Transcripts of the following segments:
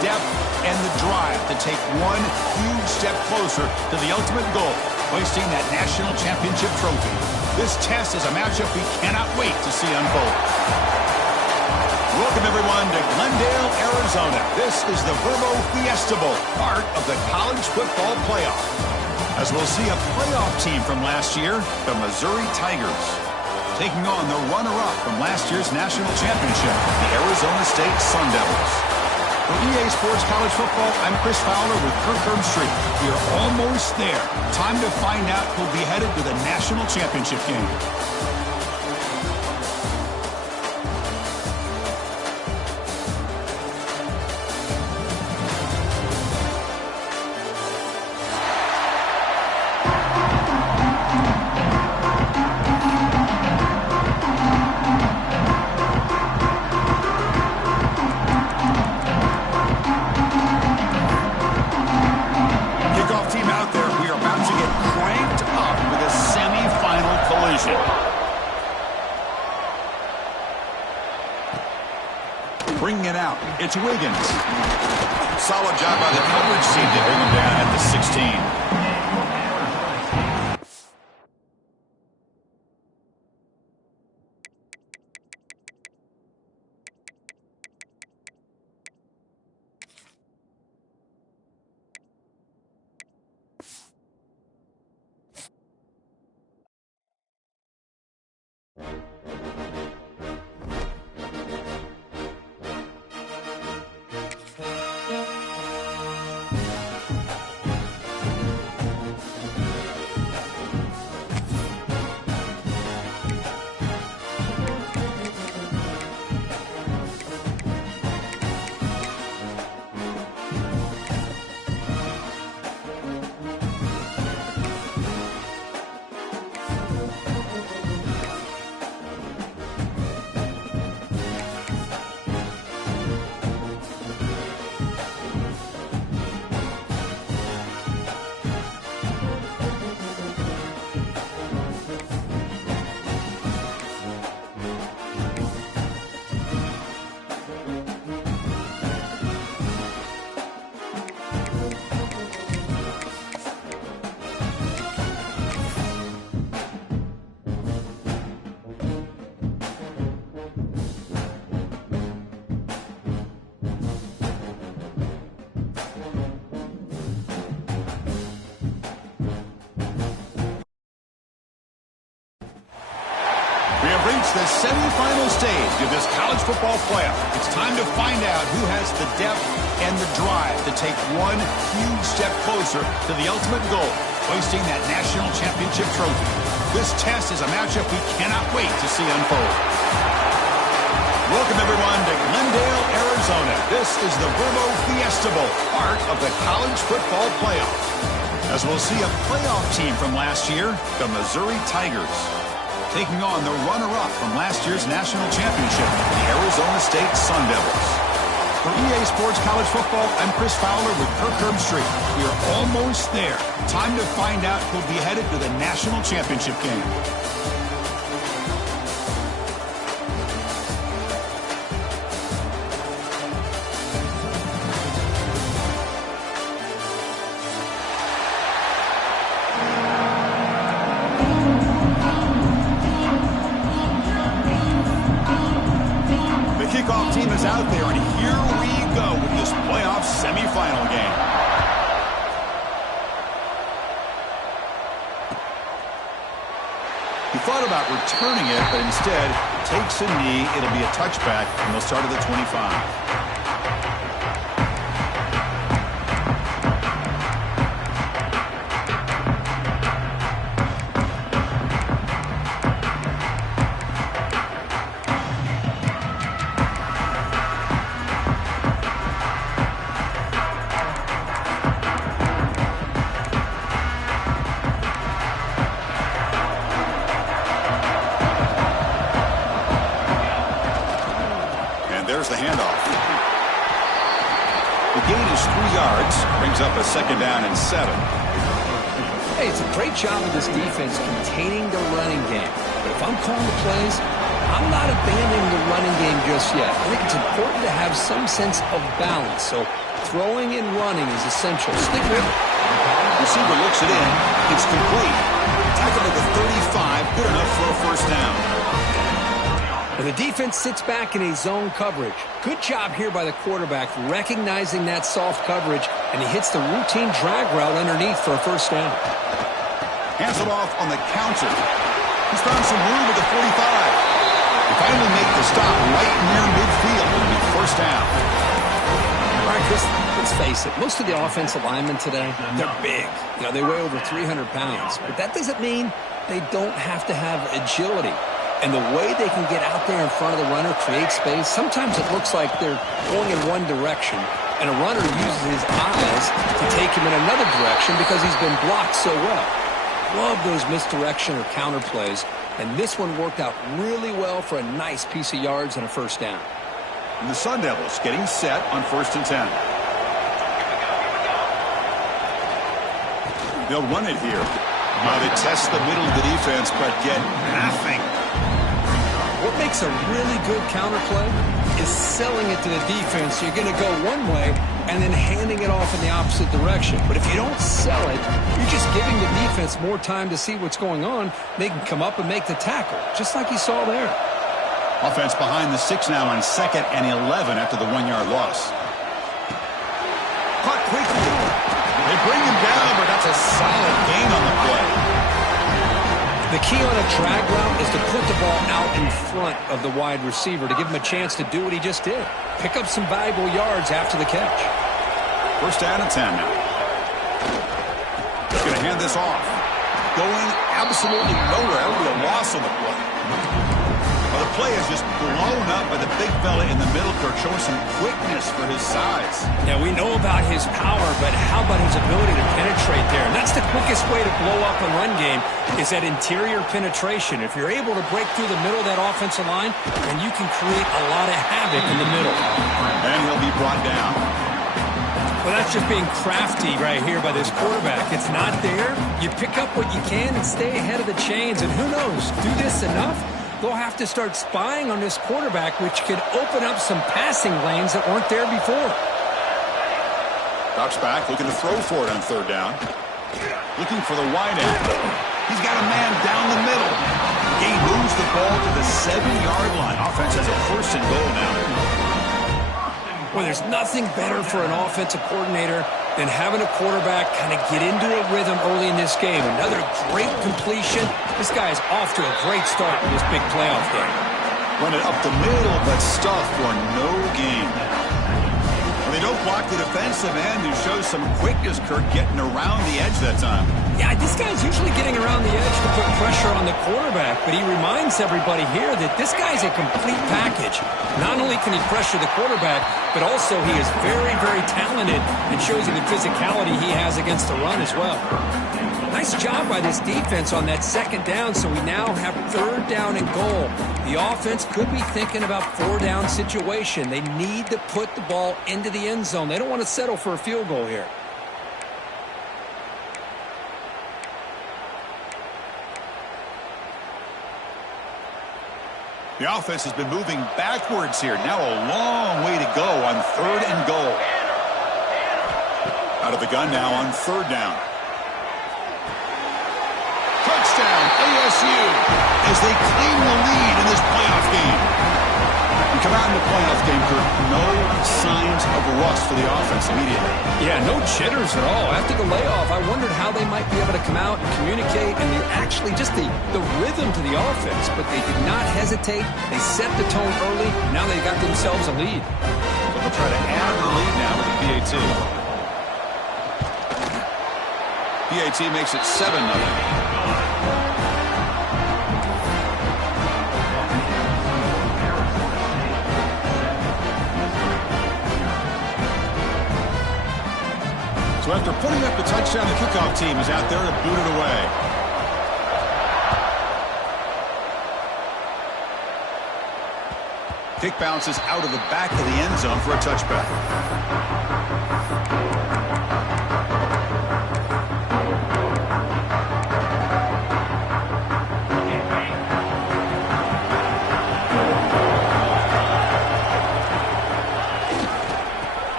depth and the drive to take one huge step closer to the ultimate goal, hoisting that national championship trophy. This test is a matchup we cannot wait to see unfold. Welcome, everyone, to Glendale, Arizona. This is the Verbo Fiesta Bowl, part of the college football playoff. As we'll see a playoff team from last year, the Missouri Tigers, taking on the runner-up from last year's national championship, the Arizona State Sun Devils. For EA Sports College Football, I'm Chris Fowler with Kirk Herbstreit. We are almost there. Time to find out who'll be headed to the national championship game. Bringing it out, it's Wiggins. Solid job by the coverage team to bring him down at the 16. The semifinal stage of this college football playoff. It's time to find out who has the depth and the drive to take one huge step closer to the ultimate goal, hoisting that national championship trophy. This test is a matchup we cannot wait to see unfold. Welcome, everyone, to Glendale, Arizona. This is the Verbo Fiesta Bowl, part of the college football playoff. As we'll see a playoff team from last year, the Missouri Tigers, taking on the runner-up from last year's national championship, the Arizona State Sun Devils. For EA Sports College Football, I'm Chris Fowler with Kirk Herbstreit. We are almost there. Time to find out who'll be headed to the national championship game. Team is out there, and here we go with this playoff semifinal game. He thought about returning it, but instead takes a knee. It'll be a touchback, and they'll start at the 25. There's the handoff. The gain is 3 yards, brings up a 2nd down and 7. Hey, it's a great job of this defense containing the running game. But if I'm calling the plays, I'm not abandoning the running game just yet. I think it's important to have some sense of balance. So throwing and running is essential. Stick with it. Receiver looks it in. It's complete. Tackle at the 35. Good enough for a first down. And the defense sits back in a zone coverage. Good job here by the quarterback recognizing that soft coverage, and he hits the routine drag route underneath for a first down. Hands it off on the counter. He's found some room at the 45. They finally make the stop right near midfield. It'll be first down. All right, Chris, let's face it. Most of the offensive linemen today, they're big. You know, they weigh over 300 pounds. But that doesn't mean they don't have to have agility. And the way they can get out there in front of the runner, create space, sometimes it looks like they're going in one direction, and a runner uses his eyes to take him in another direction because he's been blocked so well. Love those misdirection or counter plays, and this one worked out really well for a nice piece of yards and a first down. And the Sun Devils getting set on 1st and 10. They'll run it here. Now they test the middle of the defense, but get nothing. What makes a really good counter play is selling it to the defense. You're going to go one way and then handing it off in the opposite direction. But if you don't sell it, you're just giving the defense more time to see what's going on. They can come up and make the tackle, just like you saw there. Offense behind the 6 now on 2nd and 11 after the 1-yard loss. Caught quickly. They bring him down, but that's a solid gain on the play. The key on a drag route is to put the ball out in front of the wide receiver to give him a chance to do what he just did. Pick up some valuable yards after the catch. First down and 10 now. He's going to hand this off. Going absolutely nowhere. It'll be a loss on the play. Well, the play is just blown up by the big fella in the middle, Kirk, showing some quickness for his size. Yeah, we know about his power, but how about his ability to penetrate there? And that's the quickest way to blow up a run game is that interior penetration. If you're able to break through the middle of that offensive line, then you can create a lot of havoc in the middle. And he'll be brought down. Well, that's just being crafty right here by this quarterback. It's not there. You pick up what you can and stay ahead of the chains. And who knows, do this enough, they'll have to start spying on this quarterback, which could open up some passing lanes that weren't there before. Drops back, looking to throw for it on 3rd down. Looking for the wide end. He's got a man down the middle. He moves the ball to the 7-yard line. Offense has a 1st and goal now. Well, there's nothing better for an offensive coordinator than having a quarterback kind of get into a rhythm early in this game. Another great completion. This guy is off to a great start in this big playoff game. Run it up the middle, but stuffed for no gain. Well, they don't block the defensive end, who shows some quickness, Kirk, getting around the edge that time. Yeah, this guy's usually getting around the edge to put pressure on the quarterback, but he reminds everybody here that this guy's a complete package. Not only can he pressure the quarterback, but also he is very, very talented and shows you the physicality he has against the run as well. Nice job by this defense on that 2nd down, so we now have 3rd down and goal. The offense could be thinking about 4-down situation. They need to put the ball into the end zone. They don't want to settle for a field goal here. The offense has been moving backwards here. Now a long way to go on 3rd and goal. Out of the gun now on 3rd down. Touchdown, ASU, as they claim the lead in this playoff game. We come out in the playoff game, Kirk, no signs of rust for the offense immediately. Yeah, no jitters at all. After the layoff, I wondered how they might be able to come out and communicate and actually just the rhythm to the offense. But they did not hesitate. They set the tone early. Now they got themselves a lead. So they'll try to add the lead now with the PAT. PAT makes it 7-0. So after putting up the touchdown, the kickoff team is out there to boot it away. Kick bounces out of the back of the end zone for a touchback.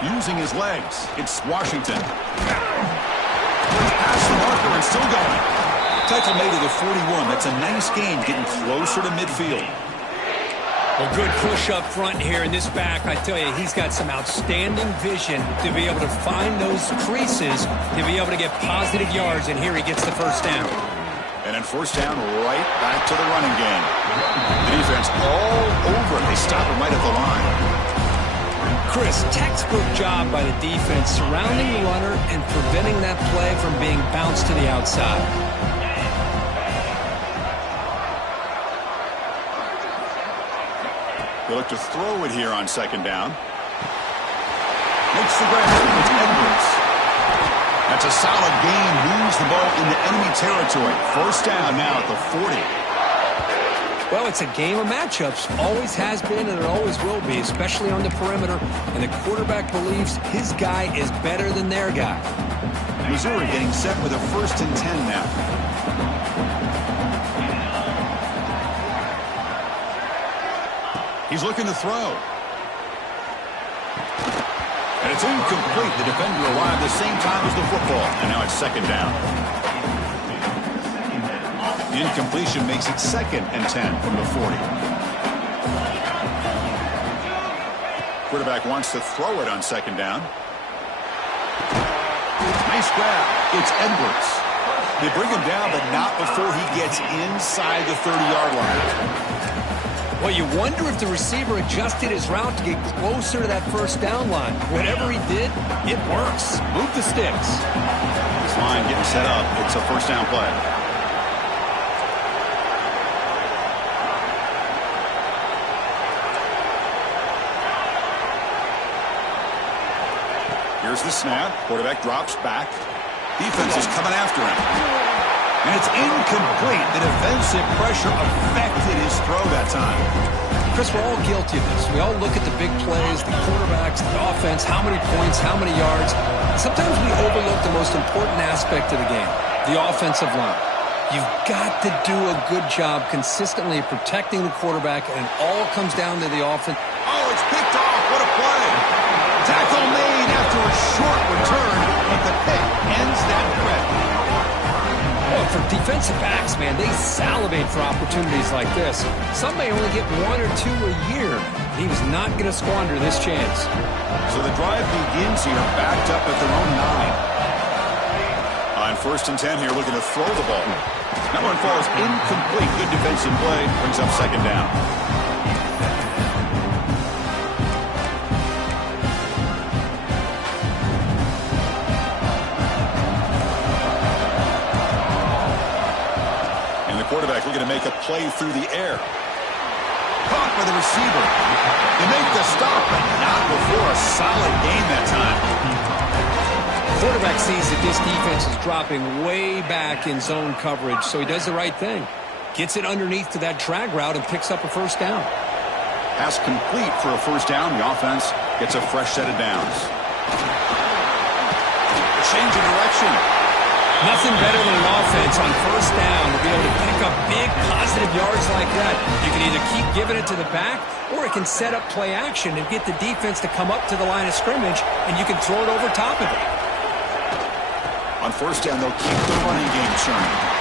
using his legs. It's Washington. Past the marker and still going. Tackle made to the 41. That's a nice gain, getting closer to midfield. Well, good push up front here in this back. I tell you, he's got some outstanding vision to be able to find those creases, to be able to get positive yards, and here he gets the first down. And then first down, right back to the running game. The defense all over it. They stop him right at the line. Chris, textbook job by the defense surrounding the runner and preventing that play from being bounced to the outside. They look to throw it here on second down. Makes the grab. It's Edwards. That's a solid gain. Moves the ball into enemy territory. First down now at the 40. Well, it's a game of matchups. Always has been and it always will be, especially on the perimeter. And the quarterback believes his guy is better than their guy. Missouri getting set with a 1st and 10 now. He's looking to throw. And it's incomplete. The defender arrived the same time as the football. And now it's second down. The incompletion makes it 2nd and 10 from the 40. Quarterback wants to throw it on second down. Nice grab. It's Edwards. They bring him down, but not before he gets inside the 30-yard line. Well, you wonder if the receiver adjusted his route to get closer to that first down line. Whatever he did, it works. Move the sticks. This line getting set up. It's a first down play. Here's the snap. Quarterback drops back. Defense is coming after him. And it's incomplete. The defensive pressure affected his throw that time. Chris, we're all guilty of this. We all look at the big plays, the quarterbacks, the offense, how many points, how many yards. Sometimes we overlook the most important aspect of the game, the offensive line. You've got to do a good job consistently protecting the quarterback, and it all comes down to the offense. Oh, it's picked off. What a play. Tackle made after a short return, but the pick ends that threat. Well, for defensive backs, man, they salivate for opportunities like this. Some may only get 1 or 2 a year. He was not going to squander this chance. So the drive begins here, backed up at their own 9. On 1st and 10 here, looking to throw the ball. That one falls incomplete. Good defensive play. Brings up second down. Quarterback looking to make a play through the air. Caught by the receiver. They make the stop, but not before a solid gain that time. Quarterback sees that this defense is dropping way back in zone coverage, so he does the right thing. Gets it underneath to that drag route and picks up a first down. Pass complete for a first down. The offense gets a fresh set of downs. Change of direction. Nothing better than an offense on first down to be able to pick up big positive yards like that. You can either keep giving it to the back, or it can set up play action and get the defense to come up to the line of scrimmage, and you can throw it over top of it. On first down, they'll keep the running game churning.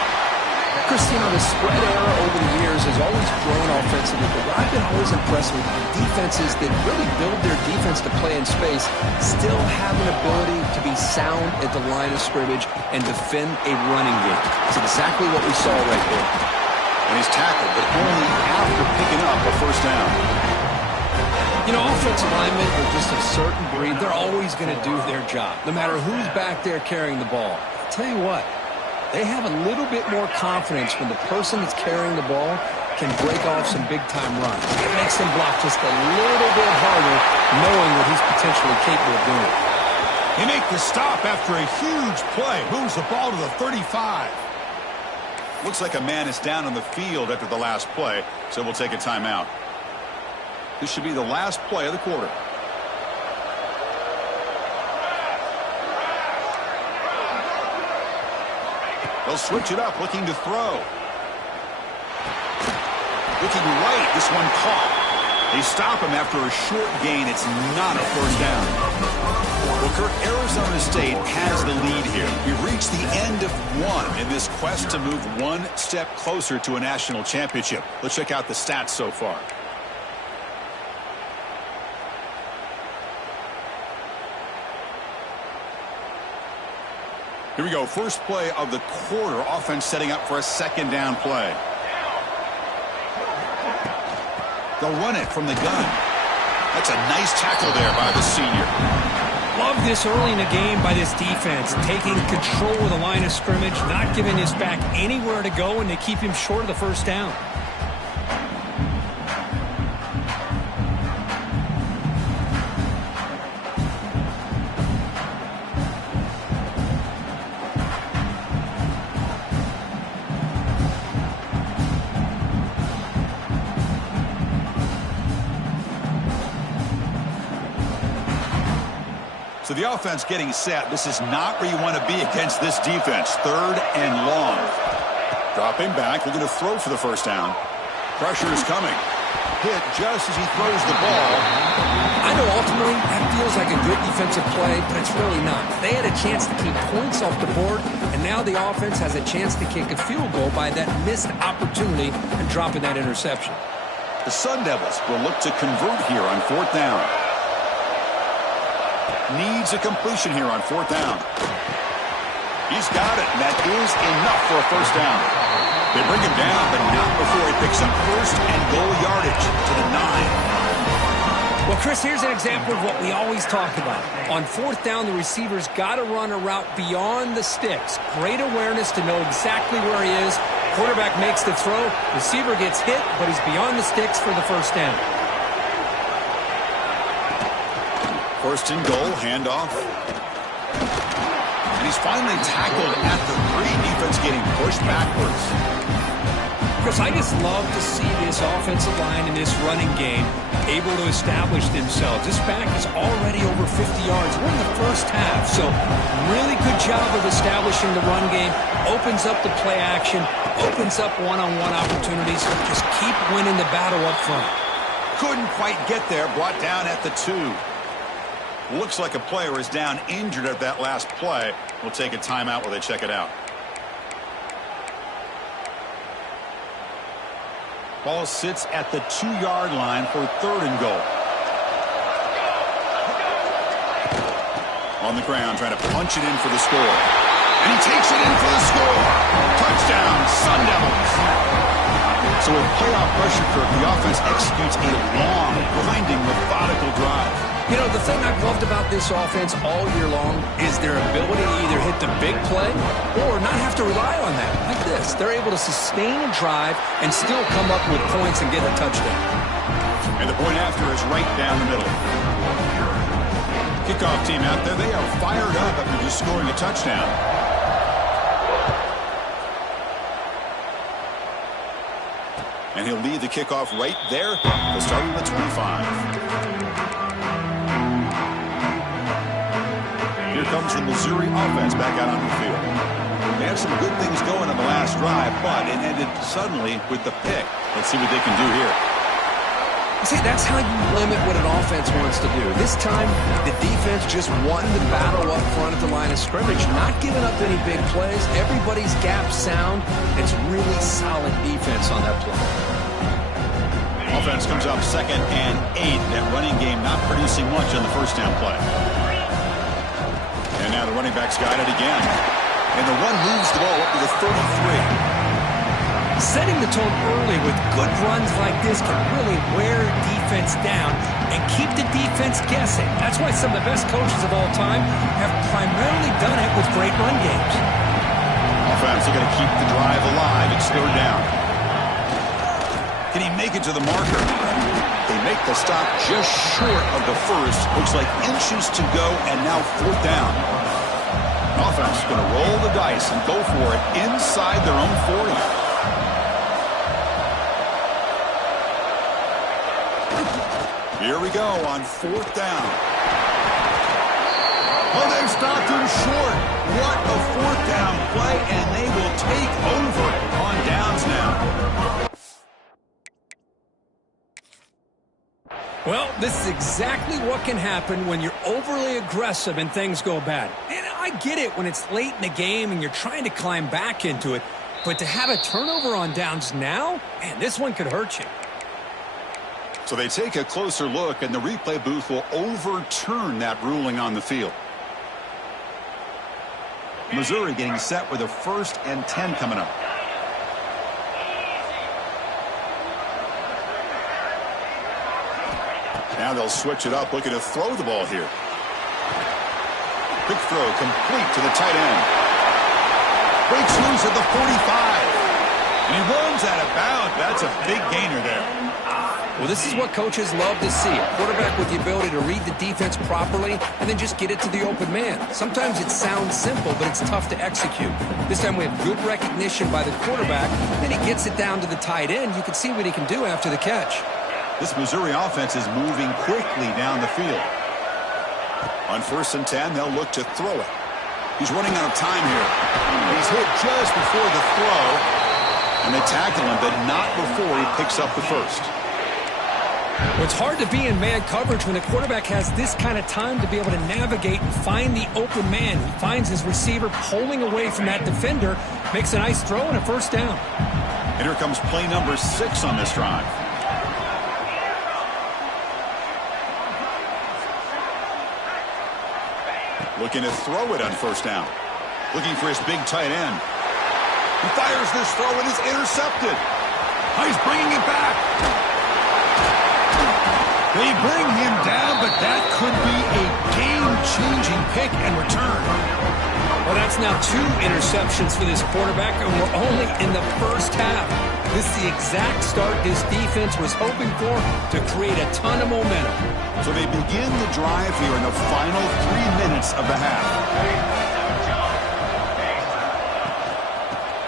Christine, the spread era over the years has always grown offensively, but what I've been always impressed with defenses that really build their defense to play in space still have an ability to be sound at the line of scrimmage and defend a running game. It's exactly what we saw right there. And he's tackled, but only after picking up a first down. You know, offensive linemen are just a certain breed. They're always going to do their job, no matter who's back there carrying the ball. I'll tell you what. They have a little bit more confidence when the person that's carrying the ball can break off some big-time runs. It makes them block just a little bit harder, knowing what he's potentially capable of doing. They make the stop after a huge play. Moves the ball to the 35. Looks like a man is down on the field after the last play, so we'll take a timeout. This should be the last play of the quarter. They'll switch it up, looking to throw. Looking right, this one caught. They stop him after a short gain. It's not a first down. Kirk, Arizona State has the lead here. We've reached the end of one in this quest to move one step closer to a national championship. Let's check out the stats so far. Here we go. First play of the quarter. Offense setting up for a second down play. They'll run it from the gun. That's a nice tackle there by the senior. Love this early in the game by this defense. Taking control of the line of scrimmage, not giving his back anywhere to go, and they keep him short of the first down. So the offense getting set. This is not where you want to be against this defense. Third and long. Dropping back, looking to throw for the first down. Pressure is coming. Hit just as he throws the ball. I know ultimately that feels like a good defensive play, but it's really not. They had a chance to keep points off the board, and now the offense has a chance to kick a field goal by that missed opportunity and dropping that interception. The Sun Devils will look to convert here on fourth down. Needs a completion here on fourth down. He's got it, and that is enough for a first down. They bring him down, but not before he picks up first and goal yardage to the 9. Well, Chris, here's an example of what we always talk about. On fourth down, the receiver's got to run a route beyond the sticks. Great awareness to know exactly where he is. Quarterback makes the throw. Receiver gets hit, but he's beyond the sticks for the first down. First and goal, handoff. And he's finally tackled at the 3. Defense getting pushed backwards. Chris, I just love to see this offensive line in this running game able to establish themselves. This back is already over 50 yards. We're in the first half, so really good job of establishing the run game. Opens up the play action, opens up one-on-one opportunities. Just keep winning the battle up front. Couldn't quite get there, brought down at the 2. Looks like a player is down injured at that last play. We'll take a timeout while they check it out. Ball sits at the 2-yard line for third and goal. On the ground, trying to punch it in for the score. And he takes it in for the score. Touchdown, Sun Devils. So with playoff pressure, Kirk, the offense executes a long, grinding, methodical drive. You know, the thing I've loved about this offense all year long is their ability to either hit the big play or not have to rely on that. Like this, they're able to sustain a drive and still come up with points and get a touchdown. And the point after is right down the middle. Kickoff team out there, they are fired up after just scoring a touchdown. And he'll lead the kickoff right there. They'll start at the 25. Here comes the Missouri offense back out on the field. They had some good things going on the last drive, but it ended suddenly with the pick. Let's see what they can do here. See, that's how you limit what an offense wants to do. This time, the defense just won the battle up front at the line of scrimmage, not giving up any big plays. Everybody's gap sound. It's really solid defense on that play. Offense comes up 2nd and 8. That running game not producing much on the first down play. And now the running back's got it again. And the run moves the ball up to the 33. Setting the tone early with good runs like this can really wear defense down and keep the defense guessing. That's why some of the best coaches of all time have primarily done it with great run games. Offense are going to keep the drive alive. It's third down. Can he make it to the marker? They make the stop just short of the first. Looks like inches to go, and now fourth down. Offense is going to roll the dice and go for it inside their own 40. Here we go on fourth down. Oh, they've stopped him short. What a fourth down play, and they will take over on downs now. Well, This is exactly what can happen when you're overly aggressive and things go bad. And I get it when it's late in the game and you're trying to climb back into it. But to have a turnover on downs now, man, this one could hurt you. So they take a closer look, and the replay booth will overturn that ruling on the field. Missouri getting set with a 1st and 10 coming up. Now they'll switch it up, looking to throw the ball here. Quick throw complete to the tight end. Breaks loose at the 45. And he runs out of bounds. That's a big gainer there. Well, this is what coaches love to see. A quarterback with the ability to read the defense properly and then just get it to the open man. Sometimes it sounds simple, but it's tough to execute. This time we have good recognition by the quarterback. Then he gets it down to the tight end. You can see what he can do after the catch. This Missouri offense is moving quickly down the field. On 1st and 10, they'll look to throw it. He's running out of time here. He's hit just before the throw, and they tackle him, but not before he picks up the first. Well, it's hard to be in man coverage when the quarterback has this kind of time to be able to navigate and find the open man. He finds his receiver pulling away from that defender, makes a nice throw and a 1st down. And here comes play number 6 on this drive. Looking to throw it on 1st down. Looking for his big tight end. He fires this throw and is intercepted. He's bringing it back. They bring him down, but that could be a game-changing pick and return. Well, that's now 2 interceptions for this quarterback, and we're only in the 1st half. This is the exact start this defense was hoping for to create a ton of momentum. So they begin the drive here in the final 3 minutes of the half.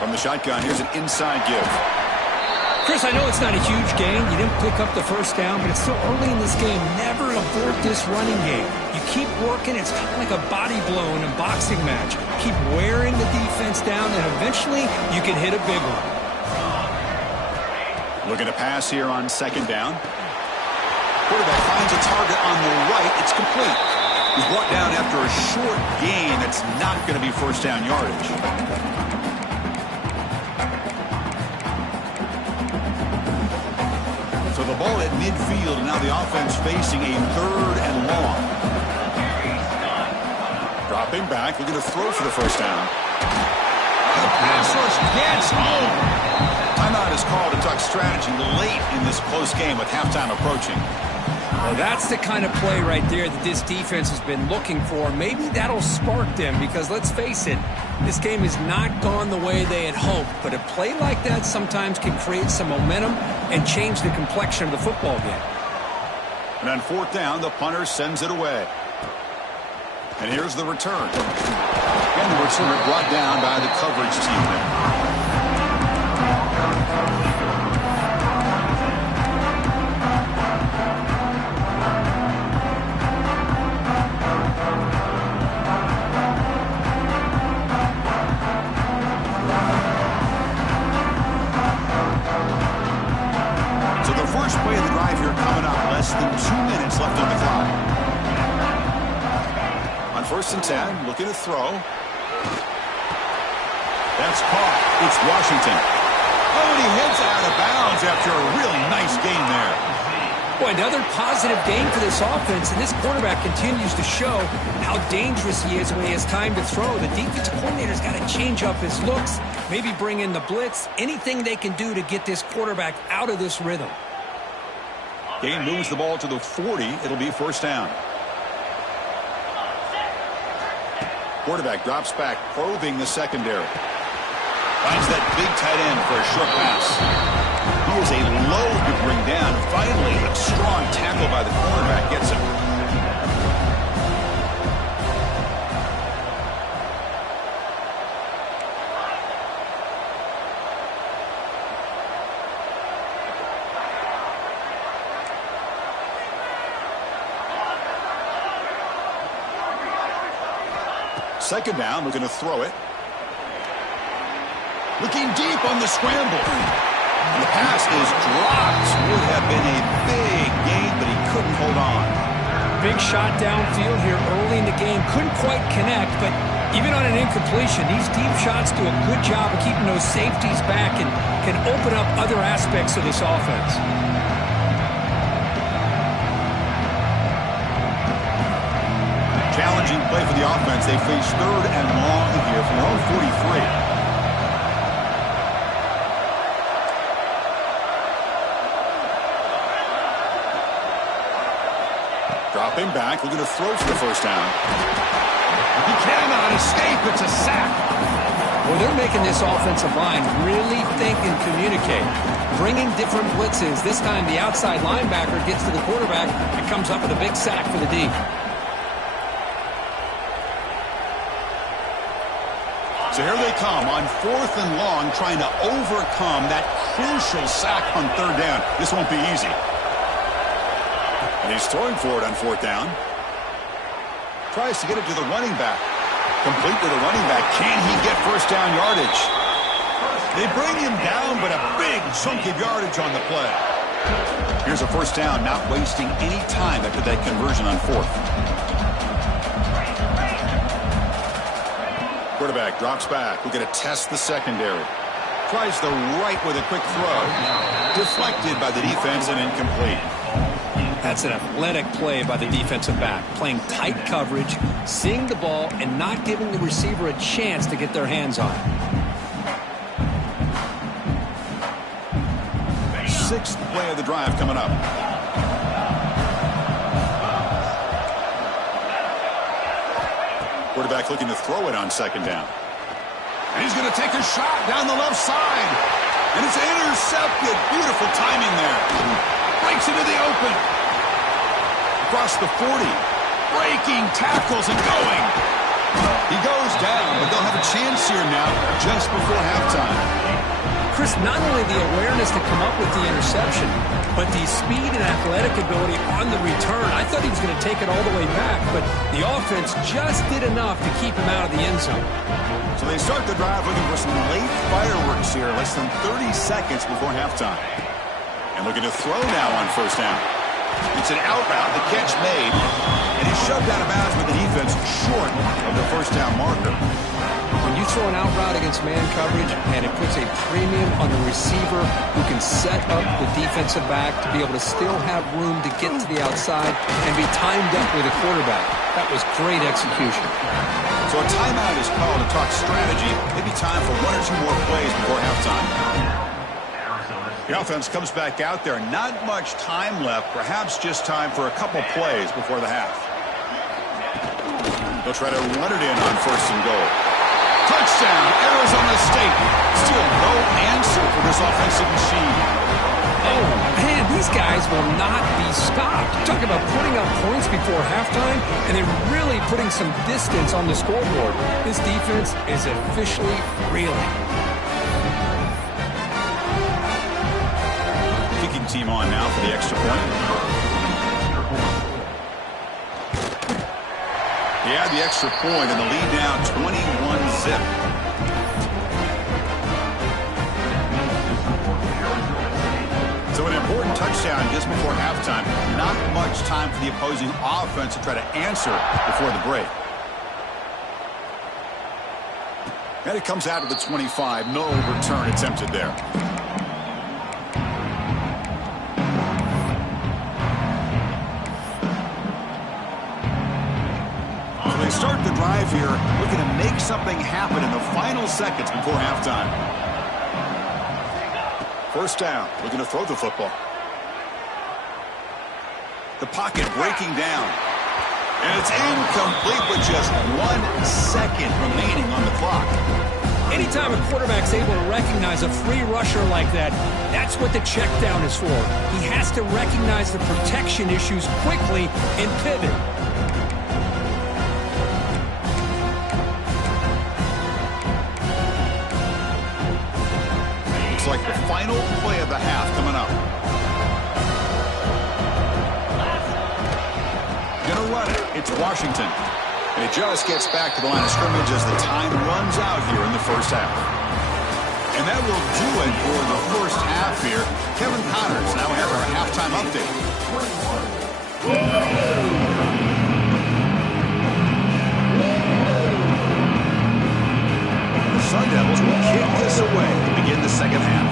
From the shotgun, here's an inside give. Chris, I know it's not a huge gain. You didn't pick up the 1st down, but it's still early in this game. Never abort this running game. You keep working. It's kind of like a body blow in a boxing match. Keep wearing the defense down, and eventually you can hit a big one. Looking to pass here on 2nd down. Quarterback finds a target on the right. It's complete. He's brought down after a short gain. That's not going to be 1st down yardage. So the ball at midfield, and now the offense facing a 3rd and long. Dropping back, looking to throw for the 1st down. The pass rush gets home. Timeout is called to talk strategy late in this close game with halftime approaching. Well, that's the kind of play right there that this defense has been looking for. Maybe that'll spark them because, let's face it, this game has not gone the way they had hoped. But a play like that sometimes can create some momentum and change the complexion of the football game. And on 4th down, the punter sends it away. And here's the return. And the return brought down by the coverage team there. Play of the drive here coming up. Less than 2 minutes left on the clock. On 1st and 10, looking to throw. That's caught. It's Washington. Oh, and he heads out of bounds after a really nice game there. Boy, another positive game for this offense, and this quarterback continues to show how dangerous he is when he has time to throw. The defensive coordinator's got to change up his looks, maybe bring in the blitz, anything they can do to get this quarterback out of this rhythm. Gain moves the ball to the 40. It'll be 1st down. Quarterback drops back, probing the secondary. Finds that big tight end for a short pass. He is a load to bring down. Finally, a strong tackle by the cornerback gets him. Second down, looking to throw it. Looking deep on the scramble. And the pass is dropped. Would have been a big gain, but he couldn't hold on. Big shot downfield here early in the game. Couldn't quite connect, but even on an incompletion, these deep shots do a good job of keeping those safeties back and can open up other aspects of this offense. Challenging play for the offense. They face 3rd and long here from their own 43. Dropping back, looking to throw for the first down. He cannot escape. It's a sack. Well, they're making this offensive line really think and communicate. Bringing different blitzes. This time the outside linebacker gets to the quarterback and comes up with a big sack for the D. So here they come on 4th and long, trying to overcome that crucial sack on 3rd down. This won't be easy. And he's throwing for it on 4th down. Tries to get it to the running back. Complete to the running back. Can he get first down yardage? They bring him down, but a big chunk of yardage on the play. Here's a first down, not wasting any time after that conversion on 4th. Quarterback drops back. We're going to test the secondary. Tries the right with a quick throw. Deflected by the defense and incomplete. That's an athletic play by the defensive back. Playing tight coverage, seeing the ball, and not giving the receiver a chance to get their hands on it. 6th play of the drive coming up. Quarterback looking to throw it on 2nd down. And he's going to take a shot down the left side. And it's intercepted. Beautiful timing there. Breaks into the open. Across the 40. Breaking tackles and going. He goes down, but they'll have a chance here now just before halftime. Chris, not only the awareness to come up with the interception, but the speed and athletic ability on the return. I thought he was going to take it all the way back, but the offense just did enough to keep him out of the end zone. So they start the drive looking for some late fireworks here, less than 30 seconds before halftime. And looking to throw now on first down. It's an out route, the catch made, and he's shoved out of bounds with the defense short of the first down marker. When you throw an out route against man coverage, and it puts a premium on the receiver who can set up the defensive back to be able to still have room to get to the outside and be timed up with a quarterback. That was great execution. So a timeout is called to talk strategy. Maybe time for 1 or 2 more plays before halftime. The offense comes back out there. Not much time left. Perhaps just time for a couple plays before the half. They'll try to run it in on 1st and goal. Touchdown, Arizona State. Still no answer for this offensive machine. Oh, man, these guys will not be stopped. Talk about putting up points before halftime, and they're really putting some distance on the scoreboard. This defense is officially reeling. Kicking team on now for the extra point. He had the extra point and the lead now 21-zip. So an important touchdown just before halftime. Not much time for the opposing offense to try to answer before the break. And it comes out to the 25. No return attempted there. So they start the drive here, looking to make something happen in the final seconds before halftime. First down, looking to throw the football. The pocket breaking down. And it's incomplete with just 1 second remaining on the clock. Anytime a quarterback's able to recognize a free rusher like that, that's what the check down is for. He has to recognize the protection issues quickly and pivot. Looks like the final play of the half coming up. Gonna run it. It's Washington. And it just gets back to the line of scrimmage as the time runs out here in the first half. And that will do it for the first half here. Kevin Connors now has our halftime update. The Sun Devils will kick this away to begin the second half.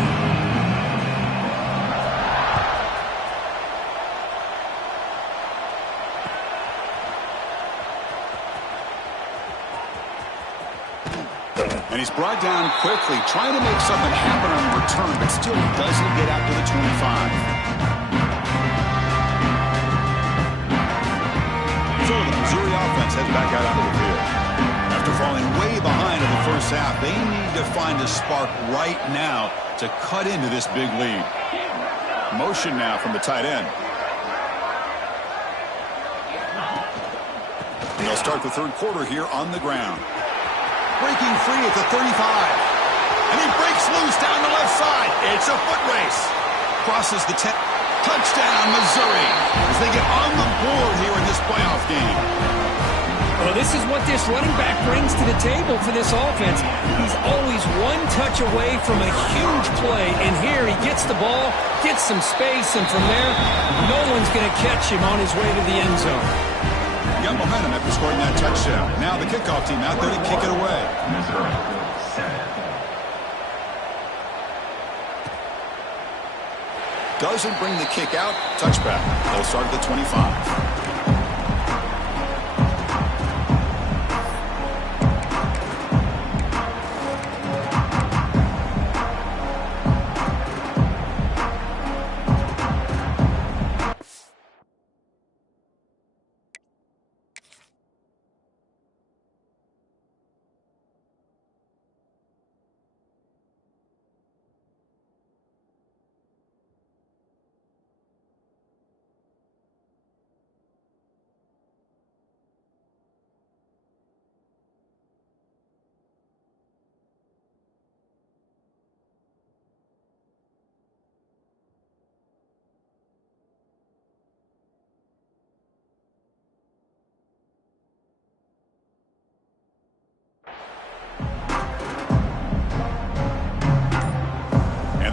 And he's brought down quickly, trying to make something happen on the return, but still doesn't get out to the 25. So the Missouri offense heads back out onto the field. After falling way behind in the first half, they need to find a spark right now to cut into this big lead. Motion now from the tight end. And they'll start the third quarter here on the ground. Breaking free at the 35. And he breaks loose down the left side. It's a foot race. Crosses the 10. Touchdown, Missouri, as they get on the board here in this playoff game. Well, this is what this running back brings to the table for this offense. He's always one touch away from a huge play. And here he gets the ball, gets some space, and from there, no one's going to catch him on his way to the end zone. Got momentum after scoring that touchdown. Now the kickoff team out there to kick it away. Doesn't bring the kick out. Touchback. They'll start at the 25.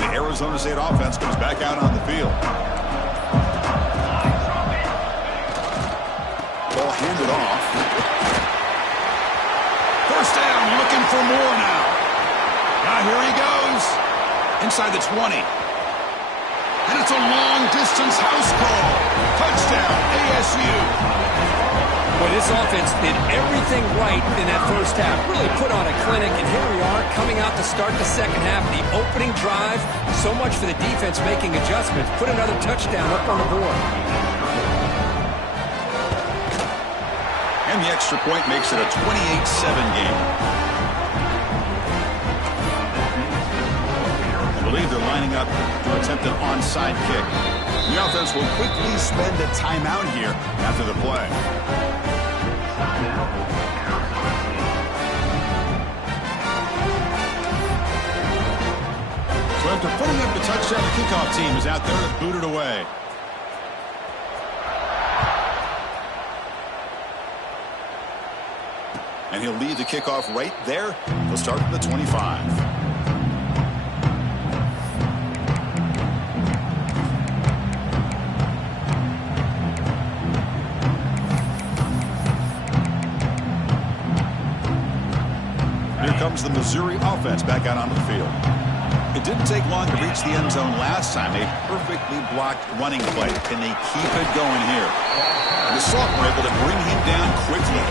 Arizona State offense comes back out on the field. Ball handed off. First down, looking for more now. Now here he goes. Inside the 20. And it's a long-distance house call. Touchdown, ASU. Boy, this offense did everything right in that first half. Really put on a clinic, and here we are coming out to start the second half. The opening drive, so much for the defense making adjustments. Put another touchdown up on the board. And the extra point makes it a 28-7 game. I believe they're lining up to attempt an onside kick. The offense will quickly spend a timeout here after the play. So after putting up the touchdown, the kickoff team is out there to boot it away. And he'll lead the kickoff right there. He'll start at the 25. Comes the Missouri offense back out onto the field. It didn't take long to reach the end zone last time. A perfectly blocked running play. Can they keep it going here? And the sophomore able to bring him down quickly.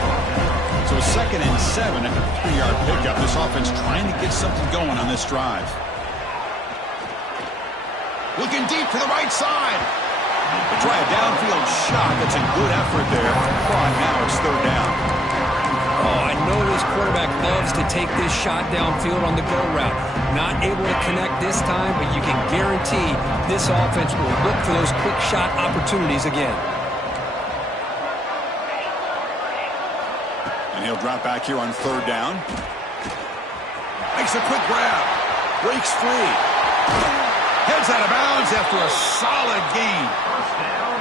So 2nd and 7 at the 3-yard pickup. This offense trying to get something going on this drive. Looking deep to the right side. They try a downfield shot. That's a good effort there. But now it's 3rd down. Oh, I know this quarterback loves to take this shot downfield on the go route. Not able to connect this time, but you can guarantee this offense will look for those quick shot opportunities again. And he'll drop back here on 3rd down. Makes a quick grab. Breaks free. Heads out of bounds after a solid gain.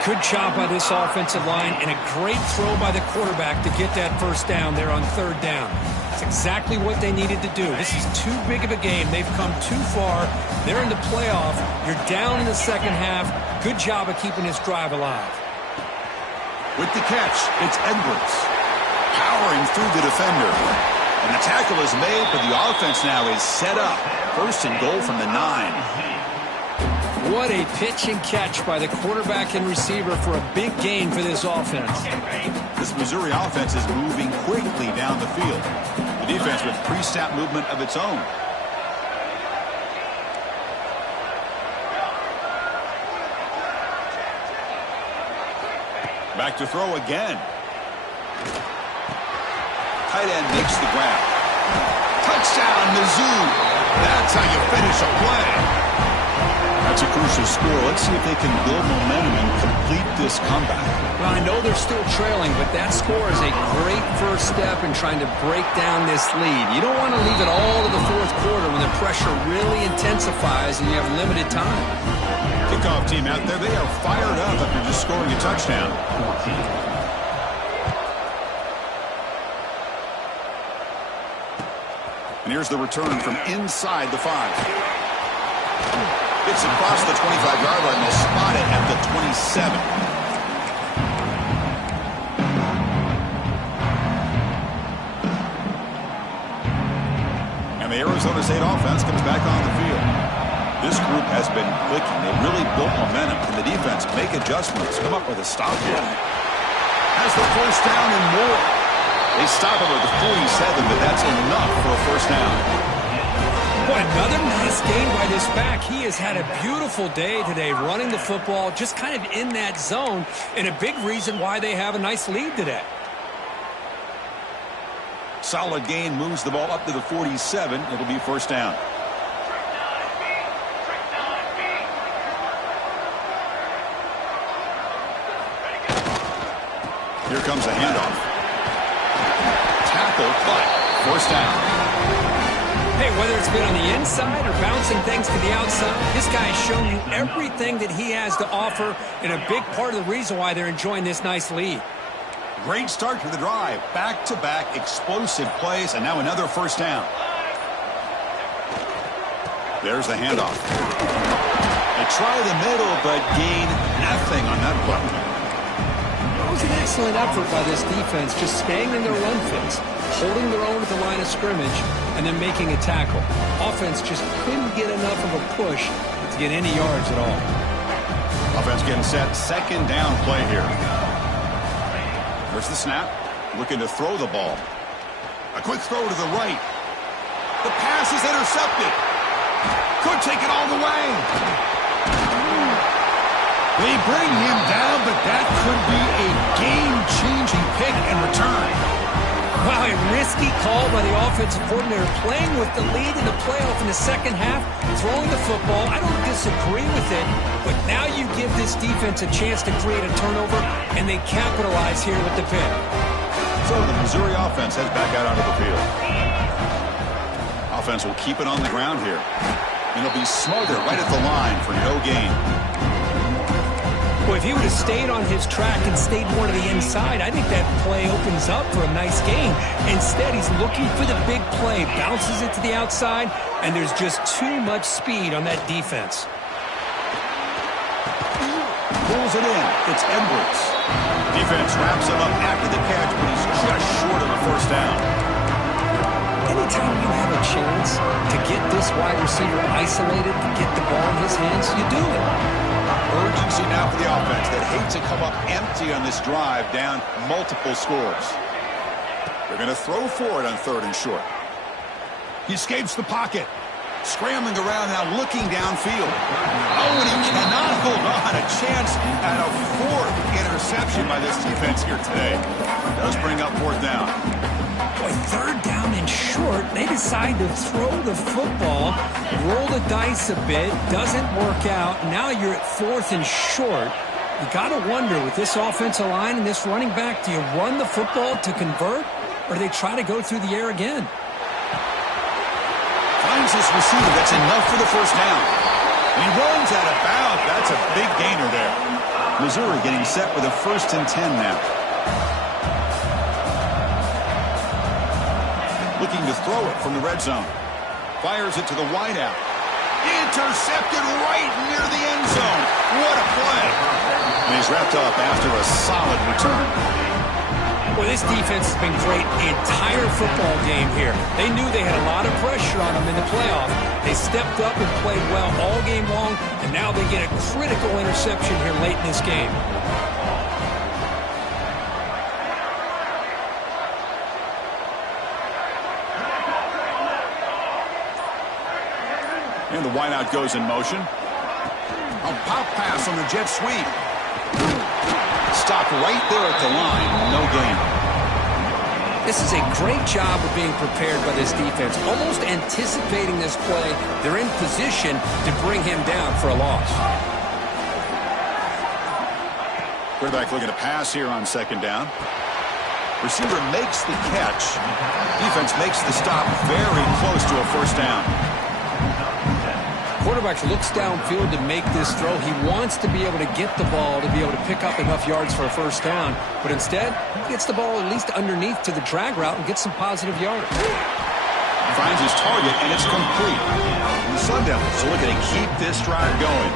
Good job by this offensive line and a great throw by the quarterback to get that first down there on 3rd down. That's exactly what they needed to do. This is too big of a game. They've come too far. They're in the playoff. You're down in the second half. Good job of keeping this drive alive. With the catch, it's Edwards. Powering through the defender. And the tackle is made, but the offense now is set up. First and goal from the 9. What a pitch and catch by the quarterback and receiver for a big gain for this offense. This Missouri offense is moving quickly down the field. The defense with pre-snap movement of its own. Back to throw again. Tight end makes the grab. Touchdown, Mizzou. That's how you finish a play. That's a crucial score. Let's see if they can build momentum and complete this comeback. Well, I know they're still trailing, but that score is a great first step in trying to break down this lead. You don't want to leave it all to the fourth quarter when the pressure really intensifies and you have limited time. Kickoff team out there, they are fired up after just scoring a touchdown. And here's the return from inside the 5. It's across the 25-yard line. They'll spot it at the 27. And the Arizona State offense comes back on the field. This group has been clicking. They really built momentum. And the defense make adjustments. Come up with a stop here. Has the first down and more. They stop him at the 47, but that's enough for a first down. Boy, another nice game by this back. He has had a beautiful day today running the football, just kind of in that zone, and a big reason why they have a nice lead today. Solid gain moves the ball up to the 47. It'll be first down. Here comes a handoff. Tackle, but first down. Hey, whether it's been on the inside or bouncing things to the outside, this guy has shown you everything that he has to offer, and a big part of the reason why they're enjoying this nice lead. Great start to the drive. Back-to-back explosive plays, and now another first down. There's the handoff. They try the middle, but gain nothing on that play. It was an excellent effort by this defense, just staying in their run fits, holding their own at the line of scrimmage, and then making a tackle. Offense just couldn't get enough of a push to get any yards at all. Offense getting set. Second down play here. There's the snap. Looking to throw the ball. A quick throw to the right. The pass is intercepted. Could take it all the way. They bring him down, but that could be a game-changing pick and return. Wow, a risky call by the offensive coordinator, playing with the lead in the playoff in the second half, throwing the football. I don't disagree with it, but now you give this defense a chance to create a turnover, and they capitalize here with the pick. So the Missouri offense heads back out onto the field. Offense will keep it on the ground here. And it'll be Smother right at the line for no gain. Well, if he would have stayed on his track and stayed more to the inside, I think that play opens up for a nice gain. Instead, he's looking for the big play, bounces it to the outside, and there's just too much speed on that defense. Pulls it in. It's Edwards. Defense wraps him up after the catch, but he's just short of a first down. Anytime you have a chance to get this wide receiver isolated, to get the ball in his hands, you do it. Urgency now for the offense that hate to come up empty on this drive, down multiple scores. They're going to throw for it on third and short. He escapes the pocket. Scrambling around now, looking downfield. Oh, and he cannot hold on. A chance at a fourth interception by this defense here today. Does bring up fourth down. Boy, third down and short. They decide to throw the football, roll the dice a bit, doesn't work out. Now you're at fourth and short. You got to wonder, with this offensive line and this running back, do you run the football to convert, or do they try to go through the air again? Finds his receiver. That's enough for the first down. And he runs out of bounds. That's a big gainer there. Missouri getting set with a 1st and 10 now. Looking to throw it from the red zone. Fires it to the wideout. Intercepted right near the end zone. What a play. And he's wrapped up after a solid return. Well, this defense has been great the entire football game here. They knew they had a lot of pressure on them in the playoff. They stepped up and played well all game long, and now they get a critical interception here late in this game. And the wideout goes in motion. A pop pass on the jet sweep. Stopped right there at the line. No gain. This is a great job of being prepared by this defense. Almost anticipating this play, they're in position to bring him down for a loss. Quarterback looking to pass here on second down. Receiver makes the catch. Defense makes the stop very close to a first down. Quarterback looks downfield to make this throw. He wants to be able to get the ball to be able to pick up enough yards for a first down. But instead, he gets the ball at least underneath to the drag route and gets some positive yards. Finds his target, and it's complete. And the Sun Devils are looking to keep this drive going.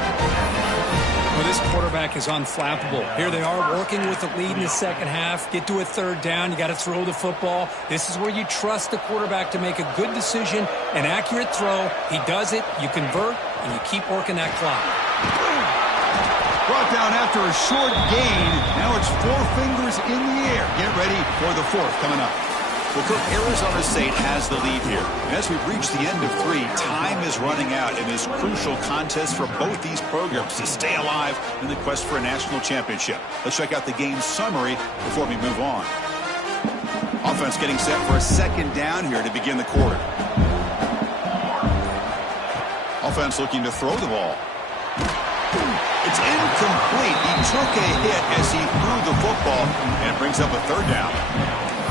Well, this quarterback is unflappable. Here they are working with the lead in the second half. Get to a third down. You got to throw the football. This is where you trust the quarterback to make a good decision, an accurate throw. He does it. You convert, and you keep working that clock. Brought down after a short gain. Now it's 4 fingers in the air. Get ready for the fourth coming up. Well, Cook, Arizona State has the lead here. And as we've reached the end of 3, time is running out in this crucial contest for both these programs to stay alive in the quest for a national championship. Let's check out the game summary before we move on. Offense getting set for a second down here to begin the quarter. Offense looking to throw the ball. It's incomplete. He took a hit as he threw the football, and it brings up a third down.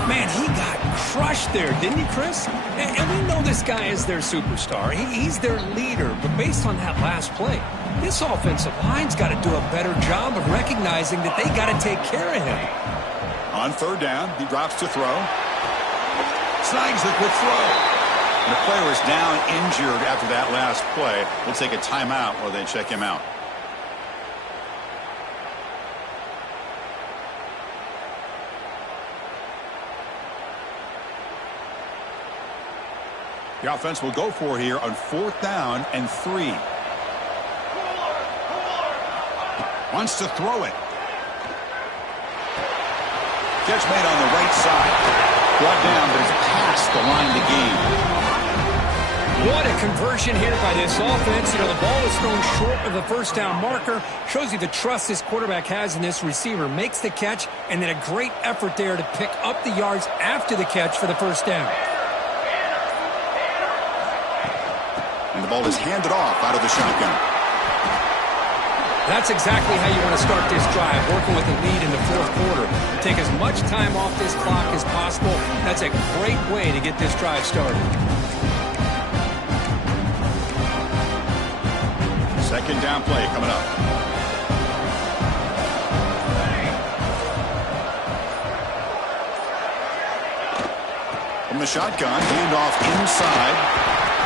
Man, he got crushed there, didn't he, Chris? And we know this guy is their superstar. He's their leader. But based on that last play, this offensive line's got to do a better job of recognizing that they got to take care of him. On third down, he drops to throw. Snags the quick throw. And the player is down injured after that last play. We'll take a timeout while they check him out. The offense will go for here on 4th down and 3. Wants to throw it. Catch made on the right side. Brought down, but it's past the line to gain. What a conversion here by this offense. You know, the ball is thrown short of the first down marker. Shows you the trust this quarterback has in this receiver. Makes the catch, and then a great effort there to pick up the yards after the catch for the first down. And the ball is handed off out of the shotgun. That's exactly how you want to start this drive, working with the lead in the fourth quarter. Take as much time off this clock as possible. That's a great way to get this drive started. Second down play coming up. From the shotgun, hand off inside.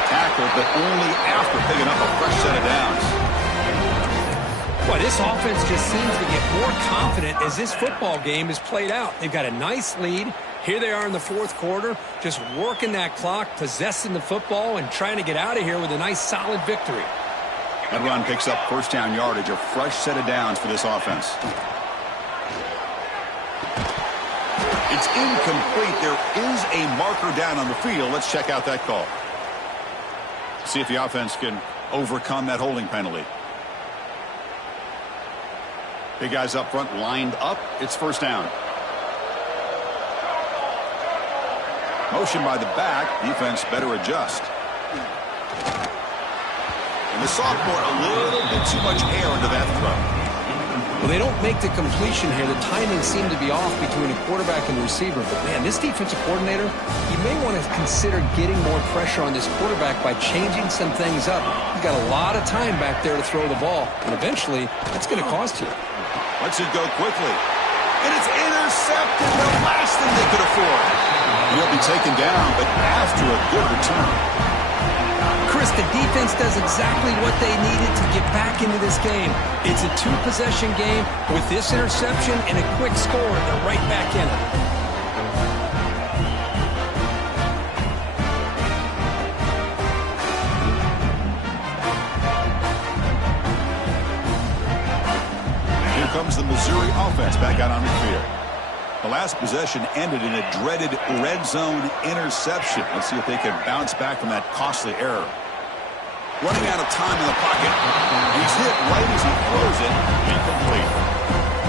Tackle, but only after picking up a fresh set of downs. Well, this offense just seems to get more confident as this football game is played out. They've got a nice lead. Here they are in the fourth quarter, just working that clock, possessing the football, and trying to get out of here with a nice, solid victory. That run picks up first down yardage, a fresh set of downs for this offense. It's incomplete. There is a marker down on the field. Let's check out that call. See if the offense can overcome that holding penalty. Big guys up front lined up. It's first down. Motion by the back. Defense better adjust. And the sophomore a little bit too much air into that throw. Well, they don't make the completion here. The timing seemed to be off between a quarterback and receiver. But, man, this defensive coordinator, he may want to consider getting more pressure on this quarterback by changing some things up. He's got a lot of time back there to throw the ball. And eventually, it's going to cost you. Lets it go quickly. And it's intercepted. The last thing they could afford. He'll be taken down, but after a good return. Chris, the defense does exactly what they needed to get back into this game. It's a two-possession game. With this interception and a quick score, they're right back in it. And here comes the Missouri offense back out on the field. The last possession ended in a dreaded red zone interception. Let's see if they can bounce back from that costly error. Running out of time in the pocket. He's hit right as he throws it. Incomplete.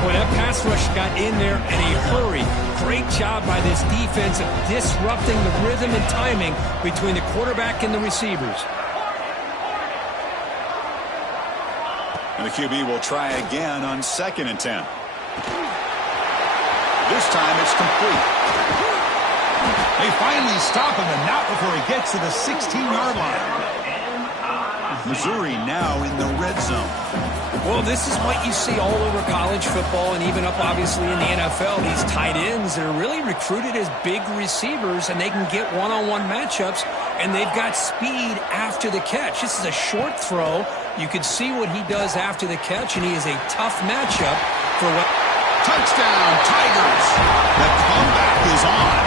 Boy, that pass rush got in there in a hurry. Great job by this defense of disrupting the rhythm and timing between the quarterback and the receivers. And the QB will try again on 2nd and 10. This time it's complete. They finally stop him, and not before he gets to the 16-yard line. Missouri now in the red zone. Well, this is what you see all over college football and even up, obviously, in the NFL. These tight ends, they're really recruited as big receivers, and they can get one-on-one matchups, and they've got speed after the catch. This is a short throw. You can see what he does after the catch, and he is a tough matchup for what... Touchdown, Tigers! The comeback is on.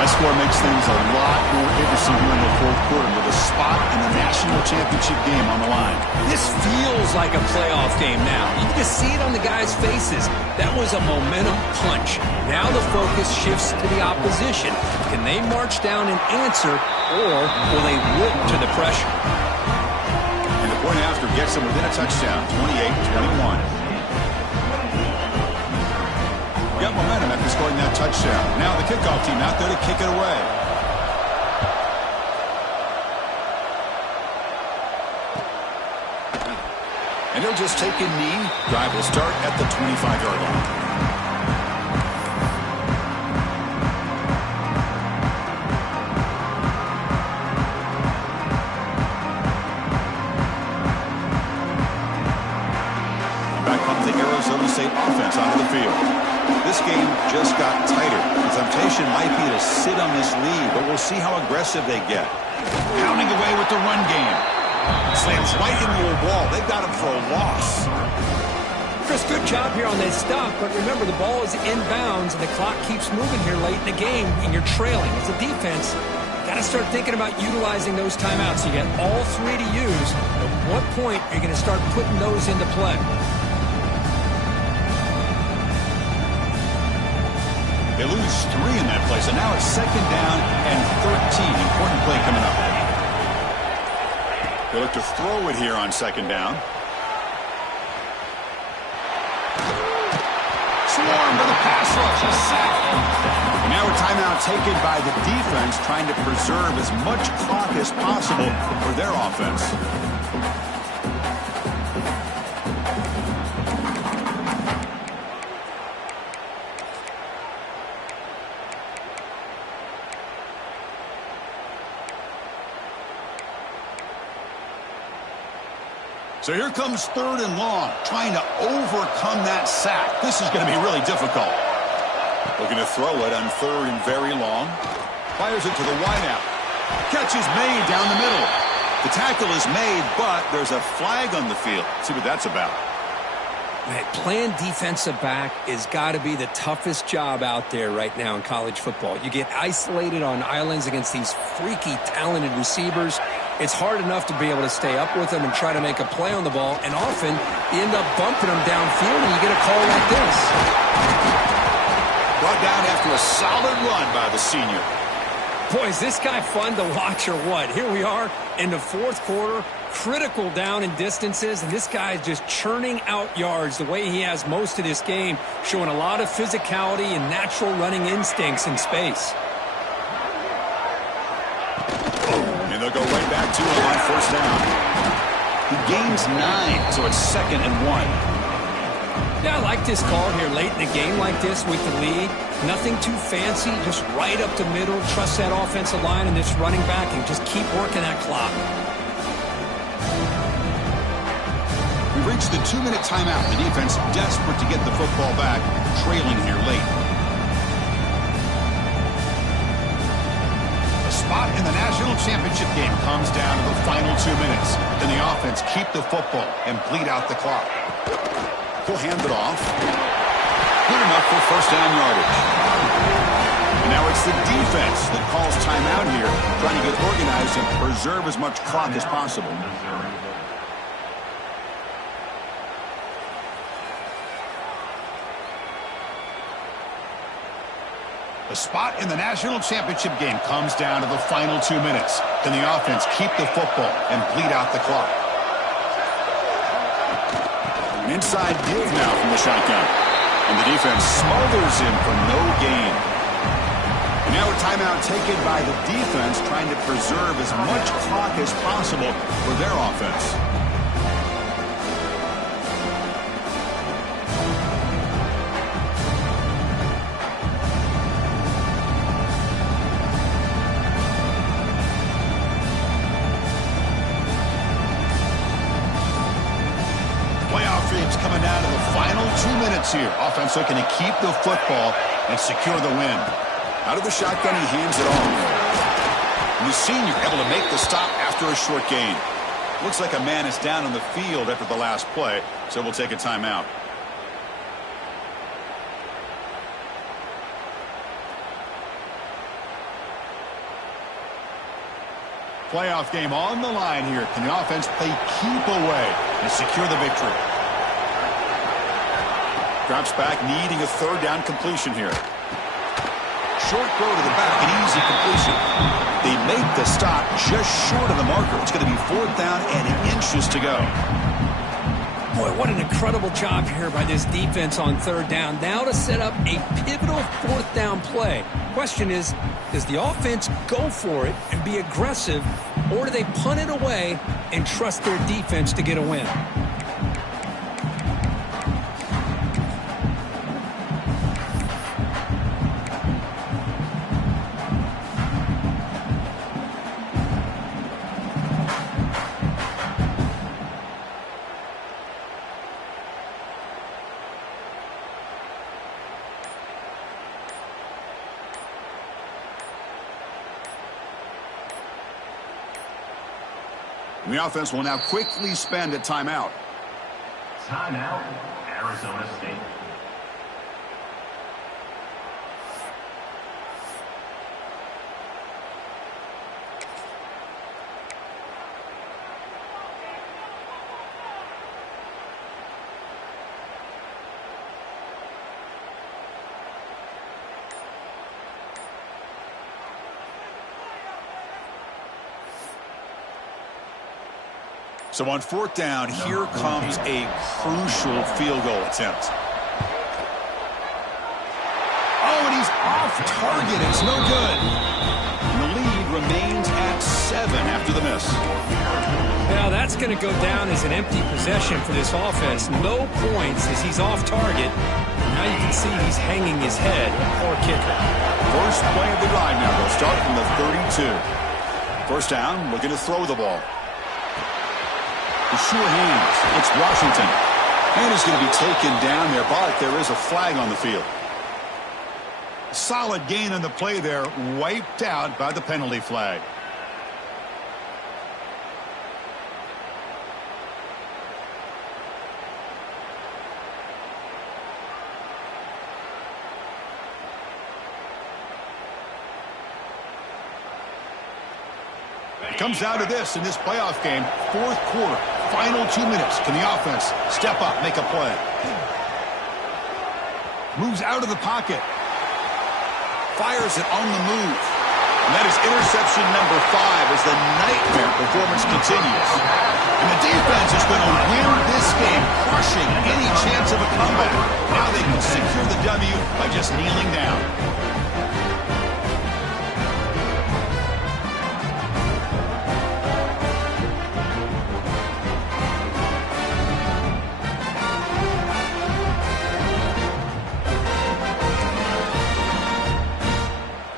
That score makes things a lot more interesting here in the fourth quarter with a spot in the national championship game on the line. This feels like a playoff game now. You can just see it on the guys' faces. That was a momentum punch. Now the focus shifts to the opposition. Can they march down and answer, or will they wilt to the pressure? And the point after gets them within a touchdown, 28-21. Got momentum after scoring that touchdown. Now the kickoff team out there to kick it away. And he'll just take a knee. Drive will start at the 25-yard line. Back comes the Arizona State offense onto the field. This game just got tighter. The temptation might be to sit on this lead, but we'll see how aggressive they get. Pounding away with the run game. Slams right into a wall. They've got him for a loss. Chris, good job here on that stop, but remember the ball is inbounds and the clock keeps moving here late in the game and you're trailing. As a defense, got to start thinking about utilizing those timeouts. You got all three to use. At what point are you going to start putting those into play? They lose 3 in that play, so now it's 2nd down and 13. Important play coming up. They look to throw it here on 2nd down. Swarm with a pass rush, a sack. And now a timeout taken by the defense, trying to preserve as much clock as possible for their offense. So here comes 3rd and long, trying to overcome that sack. This is going to be really difficult. Looking to throw it on 3rd and very long. Fires it to the wideout. Catch is made down the middle. The tackle is made, but there's a flag on the field. See what that's about. Man, playing defensive back has got to be the toughest job out there right now in college football. You get isolated on islands against these freaky, talented receivers. It's hard enough to be able to stay up with them and try to make a play on the ball, and often you end up bumping them downfield and you get a call like this. Brought down after a solid run by the senior. Boy, is this guy fun to watch or what? Here we are in the fourth quarter, critical down in distances, and this guy is just churning out yards the way he has most of this game, showing a lot of physicality and natural running instincts in space. And they'll go right back to him on 1st down. He gains 9, so it's 2nd and 1. Yeah, I like this call here late in the game like this with the lead. Nothing too fancy, just right up the middle. Trust that offensive line and this running back and just keep working that clock. We've reached the 2-minute timeout. The defense desperate to get the football back, trailing here late. A spot in the national championship game comes down to the final 2 minutes. Can the offense keep the football and bleed out the clock? He'll hand it off. Good enough for first down yardage. And now it's the defense that calls timeout here, trying to get organized and preserve as much clock as possible. The spot in the national championship game comes down to the final 2 minutes. Can the offense keep the football and bleed out the clock? An inside give now from the shotgun. And the defense smothers him for no gain. And now a timeout taken by the defense, trying to preserve as much clock as possible for their offense. Coming down to the final 2 minutes here. Offense looking to keep the football and secure the win. Out of the shotgun, he hands it off. And the senior able to make the stop after a short gain. Looks like a man is down on the field after the last play, so we'll take a timeout. Playoff game on the line here. Can the offense play keep away and secure the victory? Drops back, needing a third down completion here. Short throw to the back, an easy completion. They make the stop just short of the marker. It's going to be fourth down and inches to go. Boy, what an incredible job here by this defense on third down. Now to set up a pivotal fourth down play. Question is, does the offense go for it and be aggressive, or do they punt it away and trust their defense to get a win? And the offense will now quickly spend a timeout. Timeout, Arizona State. So on fourth down, here comes a crucial field goal attempt. Oh, and he's off target. It's no good. And the lead remains at 7 after the miss. Now that's going to go down as an empty possession for this offense. No points as he's off target. Now you can see he's hanging his head. Poor kicker. First play of the drive now. They'll start from the 32. First down, looking to throw the ball. The sure hands. It's Washington. And he's going to be taken down there, but there is a flag on the field. Solid gain on the play there, wiped out by the penalty flag. It comes down to this in this playoff game, fourth quarter, final 2 minutes. Can the offense step up, make a play? Moves out of the pocket. Fires it on the move. And that is interception number 5 as the nightmare performance continues. And the defense is going to win this game, crushing any chance of a comeback. Now they can secure the W by just kneeling down.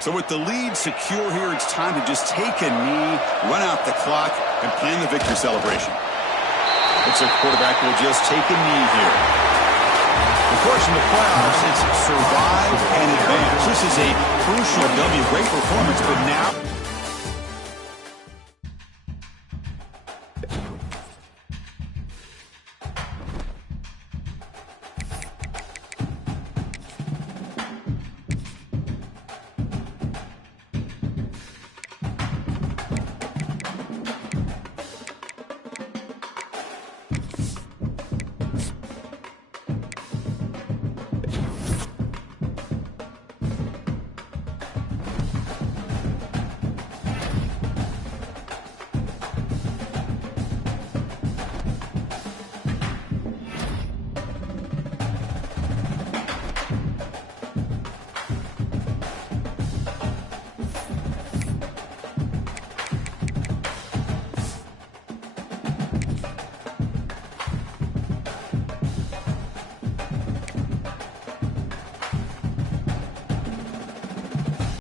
So with the lead secure here, it's time to just take a knee, run out the clock, and plan the victory celebration. Looks like the quarterback will just take a knee here. Of course, in the playoffs, it's survive and advance. This is a crucial W. Great performance, but now